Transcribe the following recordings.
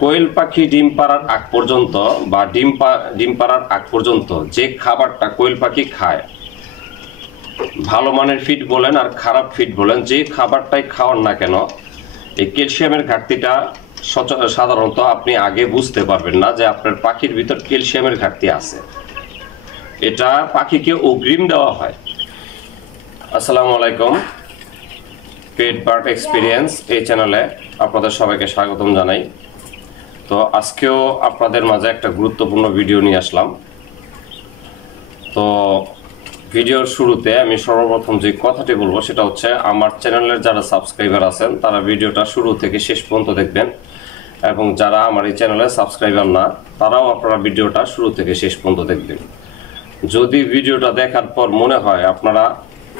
কোয়েল পাখি ডিম পাড়ার আগ পর্যন্ত বা ডিম পাড়ার আগ পর্যন্ত যে খাবারটা কোয়েল পাখি খায়, ভালো মানের ফিড বলেন আর খারাপ ফিড বলেন, যে খাবারটাই খাওয়ান না কেন, এই ক্যালসিয়ামের ঘাটতিটা সাধারণত আপনি আগে বুঝতে পারবেন না যে আপনার পাখির ভিতর ক্যালসিয়ামের ঘাটতি আছে। এটা পাখিকে অগ্রিম দেওয়া হয়। আসসালামু আলাইকুম, পেট বার্ড এক্সপিরিয়েন্স এই চ্যানেলে আপনাদের সবাইকে স্বাগতম জানাই। তো আজকেও আপনাদের মাঝে একটা গুরুত্বপূর্ণ ভিডিও নিয়ে আসলাম। তো ভিডিওর শুরুতে আমি সর্বপ্রথম যে কথাটি বলবো সেটা হচ্ছে, আমার চ্যানেলের যারা সাবস্ক্রাইবার আছেন তারা ভিডিওটা শুরু থেকে শেষ পর্যন্ত দেখবেন, এবং যারা আমার এই চ্যানেলে সাবস্ক্রাইবার না তারাও আপনারা ভিডিওটা শুরু থেকে শেষ পর্যন্ত দেখবেন। যদি ভিডিওটা দেখার পর মনে হয় আপনারা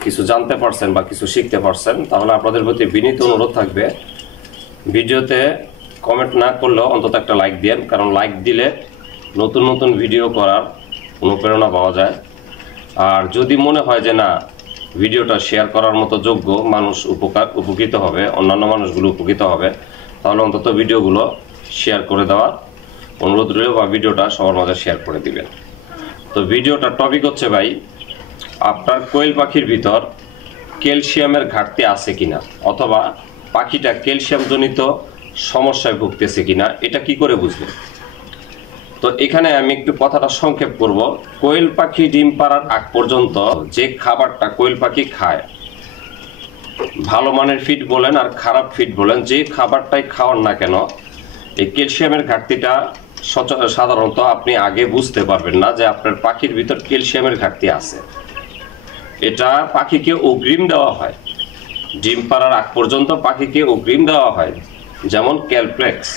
কিছু জানতে পারছেন বা কিছু শিখতে পারছেন, তাহলে আপনাদের প্রতি বিনীত অনুরোধ থাকবে ভিডিওতে কমেন্ট না করলেও অন্তত একটা লাইক দেন, কারণ লাইক দিলে নতুন নতুন ভিডিও করার অনুপ্রেরণা পাওয়া যায়। আর যদি মনে হয় যে না, ভিডিওটা শেয়ার করার মতো যোগ্য, মানুষ উপকৃত হবে, অন্যান্য মানুষগুলো উপকৃত হবে, তাহলে অন্তত ভিডিওগুলো শেয়ার করে দেওয়ার অনুরোধ রইল, বা ভিডিওটা সবার মাঝে শেয়ার করে দিবেন। তো ভিডিওটার টপিক হচ্ছে, ভাই আপনার কোয়েল পাখির ভিতর ক্যালসিয়ামের ঘাটতি আছে কিনা, অথবা পাখিটা ক্যালসিয়াম জনিত সমস্যায় ভুগতেছে কিনা, এটা কি করে বুঝবেন? তো এখানে আমি একটু কথাটা সংক্ষেপ করব। কোয়েল পাখি ডিম পাড়ার আগ পর্যন্ত যে খাবারটা কোয়েল পাখি খায়, ভালো মানের ফিড বলেন আর খারাপ ফিড বলেন, যে খাবারটাই খাওয়ান না কেন, এই ক্যালসিয়ামের ঘাটতিটা সাধারণত আপনি আগে বুঝতে পারবেন না যে আপনার পাখির ভিতর ক্যালসিয়ামের ঘাটতি আছে। এটা পাখিকে অগ্রিম দেওয়া হয়, ডিম পাড়ার আগ পর্যন্ত পাখিকে অগ্রিম দেওয়া হয়, যেমন ক্যালপ্লেক্স।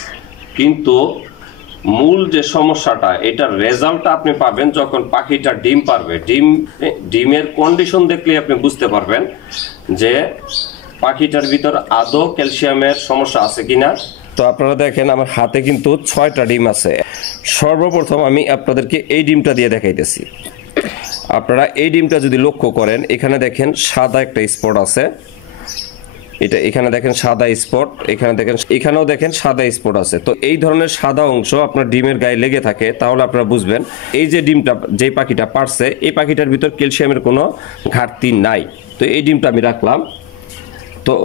কিন্তু মূল যে সমস্যাটা, এটার রেজাল্টটা আপনি পাবেন যখন পাখিটা ডিম পারবে। ডিমের কন্ডিশন দেখলে আপনি বুঝতে পারবেন যে পাখিটার ভিতর আদৌ ক্যালসিয়ামের সমস্যা আছে কিনা। তো আপনারা দেখেন আমার হাতে কিন্তু 6টা ডিম আছে। সর্বপ্রথম আমি আপনাদেরকে এই ডিমটা দিয়ে দেখাইতেছি। আপনারা এই ডিমটা যদি লক্ষ্য করেন, এখানে দেখেন সাদা একটা স্পট আছে, এখানে দেখেন সাদা স্পট, এখানে দেখেন, এখানেও দেখেন সাদা স্পট আছে। তো এই ধরনের সাদা অংশ আপনার ডিমের গায়ে লেগে থাকে, তাহলে আপনারা বুঝবেন এই যে ডিমটা, যে পাখিটা পারছে, এই পাখিটার ভিতর ক্যালসিয়ামের কোনো ঘাটতি নাই। তো এই ডিমটা আমি রাখলাম। তো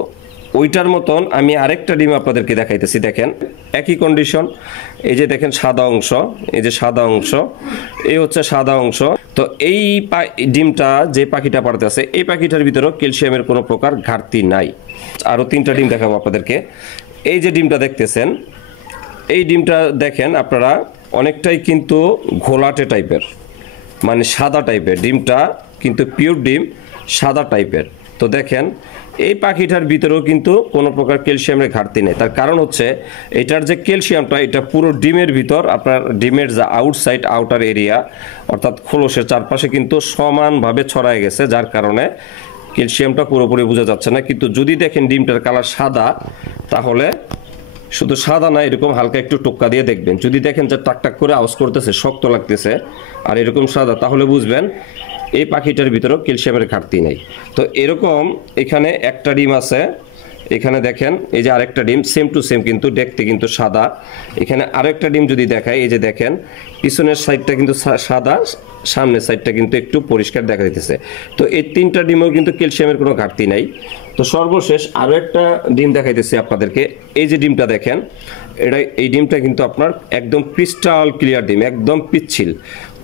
ওইটার মতন আমি আরেকটা ডিম আপনাদেরকে দেখাইতেছি। দেখেন একই কন্ডিশন, এই যে দেখেন সাদা অংশ, এই যে সাদা অংশ, এই হচ্ছে সাদা অংশ। তো এই ডিমটা যে পাখিটা পাড়তে আছে, এই পাখিটার ভিতরেও ক্যালসিয়ামের কোনো প্রকার ঘাটতি নাই। আরও 3টা ডিম দেখাবো আপনাদেরকে। এই যে ডিমটা দেখতেছেন, এই ডিমটা দেখেন আপনারা অনেকটাই কিন্তু ঘোলাটে টাইপের, মানে সাদা টাইপের। ডিমটা কিন্তু পিওর ডিম, সাদা টাইপের। তো দেখেন এই পাখিটার ভিতরেও কিন্তু কোনো প্রকার ক্যালসিয়ামের ঘাটতি নেই। তার কারণ হচ্ছে এটার যে ক্যালসিয়ামটা, এটা পুরো ডিমের ভিতর, আপনার ডিমের যে আউটার এরিয়া, অর্থাৎ খোলসের চারপাশে কিন্তু সমানভাবে ছড়ায় গেছে, যার কারণে ক্যালসিয়ামটা পুরোপুরি বোঝা যাচ্ছে না। কিন্তু যদি দেখেন ডিমটার কালার সাদা, তাহলে শুধু সাদা না, এরকম হালকা একটু টোক্কা দিয়ে দেখবেন। যদি দেখেন যে টাকটাক করে আওয়াজ করতেছে, শক্ত লাগতেছে আর এরকম সাদা, তাহলে বুঝবেন এই পাখিটার ভিতরেও ক্যালসিয়ামের ঘাটতি নেই। তো এরকম এখানে একটা ডিম আছে, এখানে দেখেন এই যে আরেকটা ডিম, সেম টু সেম কিন্তু দেখতে কিন্তু সাদা। এখানে আরেকটা ডিম যদি দেখায়, এই যে দেখেন পিছনের সাইডটা কিন্তু সাদা, সামনের সাইডটা কিন্তু একটু পরিষ্কার দেখা যাইতেছে। তো এই 3টা ডিমেও কিন্তু ক্যালসিয়ামের কোনো ঘাটতি নাই। তো সর্বশেষ আরও একটা ডিম দেখাইতেছি আপনাদেরকে। এই যে ডিমটা দেখেন, এই ডিমটা কিন্তু আপনার একদম ক্রিস্টাল ক্লিয়ার ডিম, একদম পিচ্ছিল,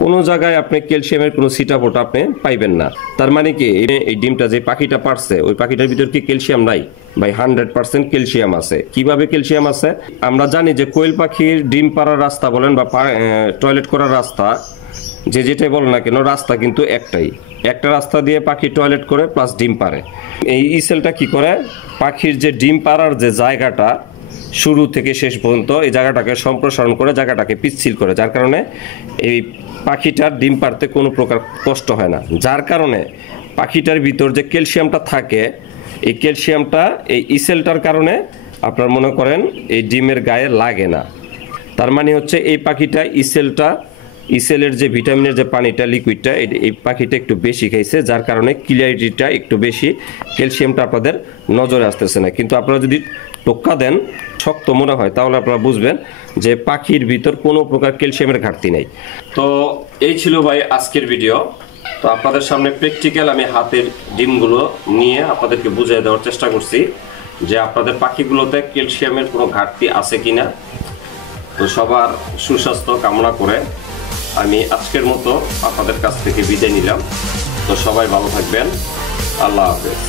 কোনো জায়গায় আপনি ক্যালসিয়ামের কোনো সিটাফোটা আপনি পাইবেন না। তার মানে কি, এই ডিমটা যে পাখিটা পারছে, ওই পাখিটার ভিতর কি ক্যালসিয়াম নাই? ভাই 100% ক্যালসিয়াম আছে। কিভাবে ক্যালসিয়াম আছে? আমরা জানি যে কোয়েল পাখির ডিম পাড়ার রাস্তা বলেন বা টয়লেট করার রাস্তা, যেটাই বলেন না কেন, রাস্তা কিন্তু একটাই। একটা রাস্তা দিয়ে পাখি টয়লেট করে প্লাস ডিম পারে। এই ইসেলটা কি করে, পাখির যে ডিম পাড়ার যে জায়গাটা শুরু থেকে শেষ পর্যন্ত, এই জায়গাটাকে সম্প্রসারণ করে, জায়গাটাকে পিচ্ছিল করে, যার কারণে এই পাখিটার ডিম পাড়তে কোনো প্রকার কষ্ট হয় না। যার কারণে পাখিটার ভিতর যে ক্যালসিয়ামটা থাকে, এই ক্যালসিয়ামটা এই ইসেলটার কারণে আপনার মনে করেন এই ডিমের গায়ে লাগে না। তার মানে হচ্ছে এই পাখিটা ইসেলের যে ভিটামিনের যে পানিটা, লিকুইডটা, এই পাখিটা একটু বেশি খাইছে, যার কারণে ক্লিয়ারিটিটা একটু বেশি, ক্যালসিয়ামটা আপনাদের নজরে আসতেছে না। কিন্তু আপনারা যদি টোক্কা দেন, শক্ত মনে হয়, তাহলে আপনারা বুঝবেন যে পাখির ভিতর কোনো প্রকার ক্যালসিয়ামের ঘাটতি নেই। তো এই ছিল ভাই আজকের ভিডিও। তো আপনাদের সামনে প্র্যাকটিক্যাল আমি হাতের ডিমগুলো নিয়ে আপনাদেরকে বুঝিয়ে দেওয়ার চেষ্টা করছি যে আপনাদের পাখিগুলোতে ক্যালসিয়ামের কোনো ঘাটতি আছে কিনা। তো সবার সুস্বাস্থ্য কামনা করে আমি আজকের মতো আপনাদের কাছ থেকে বিদায় নিলাম। তো সবাই ভালো থাকবেন। আল্লাহ হাফেজ।